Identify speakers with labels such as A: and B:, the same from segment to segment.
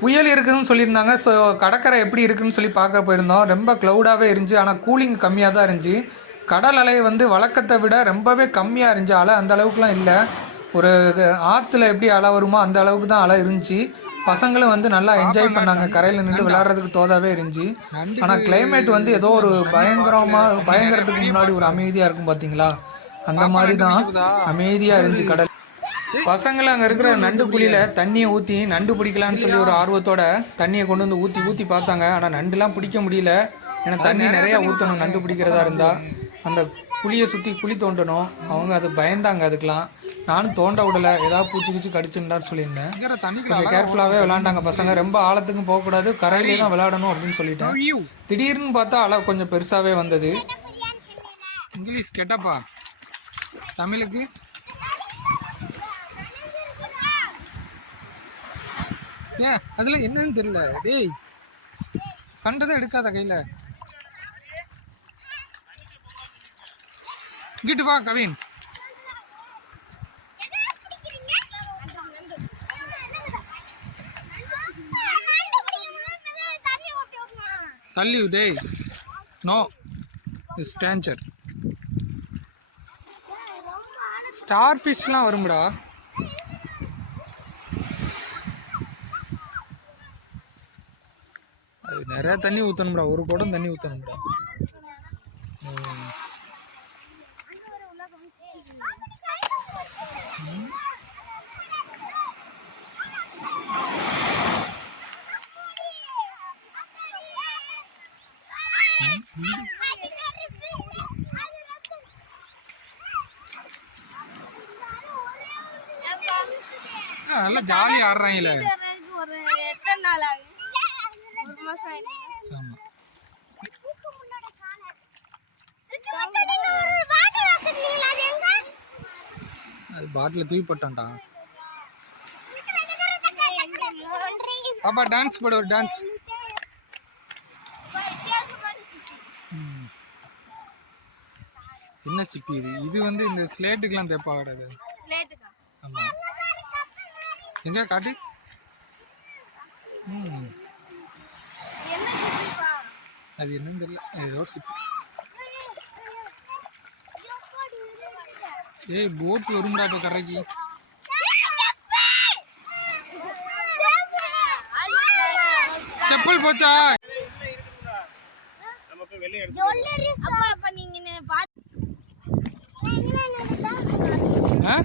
A: புயல் இருக்குதுன்னு சொல்லியிருந்தாங்க. ஸோ கடற்கரை எப்படி இருக்குன்னு சொல்லி பார்க்க போயிருந்தோம். ரொம்ப க்ளவுடாகவே இருந்துச்சு. ஆனால் கூலிங் கம்மியாக தான் இருந்துச்சு. கடல் அலை வந்து வழக்கத்தை விட ரொம்பவே கம்மியாக இருந்துச்சு. அலை அந்த அளவுக்குலாம் இல்லை. ஒரு ஆற்றுல எப்படி அலை வருமோ அந்த அளவுக்கு தான் அலை இருந்துச்சு. பசங்களும் வந்து நல்லா என்ஜாய் பண்ணாங்க. கரையில் நின்று விளையாடுறதுக்கு தோதாவே இருந்துச்சு. ஆனால் climate வந்து ஏதோ ஒரு பயங்கரமாக பயங்கரத்துக்கு முன்னாடி ஒரு அமைதியாக இருக்கும் பார்த்தீங்களா அந்த மாதிரி தான் அமைதியாக இருந்துச்சு கடல் பசங்களை அங்கே இருக்கிற நண்டு குழியில தண்ணியை ஊற்றி நண்டு பிடிக்கலான்னு சொல்லி ஒரு ஆர்வத்தோட தண்ணியை கொண்டு வந்து ஊற்றி ஊற்றி பார்த்தாங்க. ஆனால் நண்டுலாம் பிடிக்க முடியல. ஏன்னா தண்ணி நிறையா ஊற்றணும் நண்டு பிடிக்கிறதா இருந்தா. அந்த குழியை சுற்றி குழி தோண்டணும். அவங்க அது பயந்தாங்க அதுக்கெலாம் நானும் தோண்ட விடலை. ஏதாவது பூச்சி கீச்சி கடிச்சுட்டான்னு சொல்லியிருந்தேன். கொஞ்சம் கேர்ஃபுல்லாகவே விளாண்டாங்க பசங்க. ரொம்ப ஆழத்துக்கும் போகக்கூடாது. கரையிலே தான் விளையாடணும் அப்படின்னு சொல்லிட்டேன். திடீர்னு பார்த்தா அலை கொஞ்சம் பெருசாகவே வந்தது.
B: இங்கிலீஷ் கெட்டப்பா. தமிழுக்கு? ஏன் அதில் என்னன்னு தெரியல. டேய் கண்டதை எடுக்காத கையில். இங்கிட்டு வா கவின். தள்ளி விடு, டேய். நோ இஸ் டேஞ்சர் ஸ்டார் ஃபிஷ்லாம் வரும்டா. நிறைய தண்ணி ஊற்றணும்டா ஒரு குடம் தண்ணி ஊற்றணும்டா நல்லா ஜாலியாக ஆடுறாங்கல்ல
C: ஒரு எத்தனை நாள் ஆகுது
B: ஆமாம் அது பாட்டில் தூக்கி போட்டான்டா பாப்பா டான்ஸ் போட ஒரு டான்ஸ் என்ன சிப்பி இது? இது வந்து இந்த ஸ்லேட்டுக்கெல்லாம் தேப்பா கிடையாது ஆமாம் எங்க காட்டு? ம். அது என்னன்னு தெரியல ஏதோ சிப்பி ஏய் போட் வரும்டா இப்போ கரைக்கு செப்பல் போச்சா
C: அப்பா அப்ப நீங்க என்ன பாத்து
B: ஆ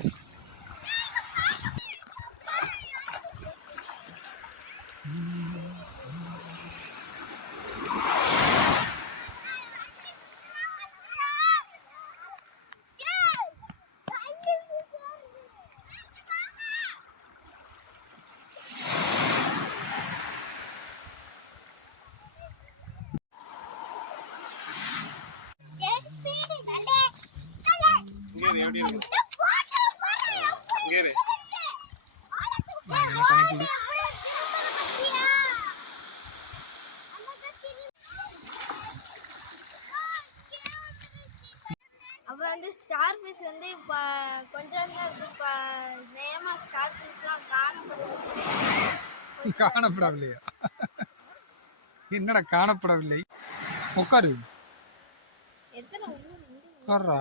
C: அப்புறம் வந்து ஸ்டார் ஃபிஷ் வந்து இப்போ கொஞ்சம் தான் இருக்கு. இப்போ நேமா ஸ்டார் ஃபிஷ்லாம் காணப்படுது
B: காணப்படவில்லையா? என்னடா காணப்படவில்லை? உட்காரு.
C: எத்தனை?
B: உட்கார்றா.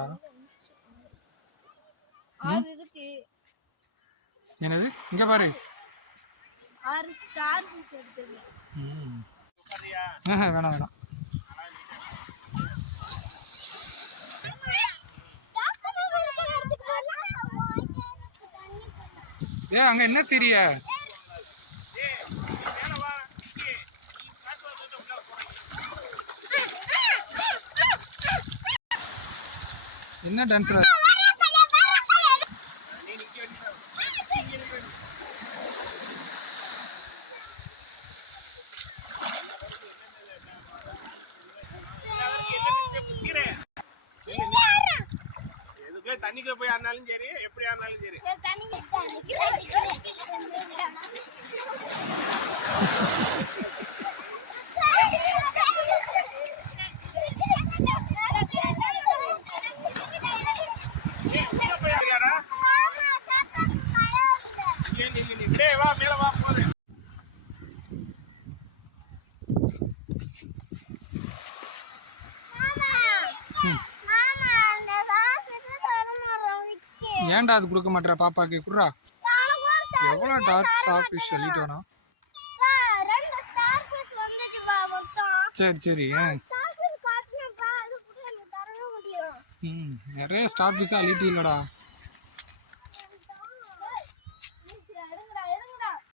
B: என்னது? இங்க பாரு.
C: ஆறு ஸ்டார்
B: வேணாம் வேணாம். ஏ அங்க என்ன சீரிய? என்ன டான்ஸ்ல
D: தண்ணிக்குள்ள போய் ஆடினாலும் சரி எப்படி ஆடினாலும் சரி. மேல வா போறேன்.
B: ஏன்டா அது கொடுக்க மாட்டேற? பாப்பாக்கு குடுறா. எவ்வளோ டார்க் ஃபிஷ் சொல்லிட்டு வரோம் சரி சரி ம் நிறைய ஸ்டார் ஃபிஷ்ஷாக அள்ளிட்டு இல்லடா.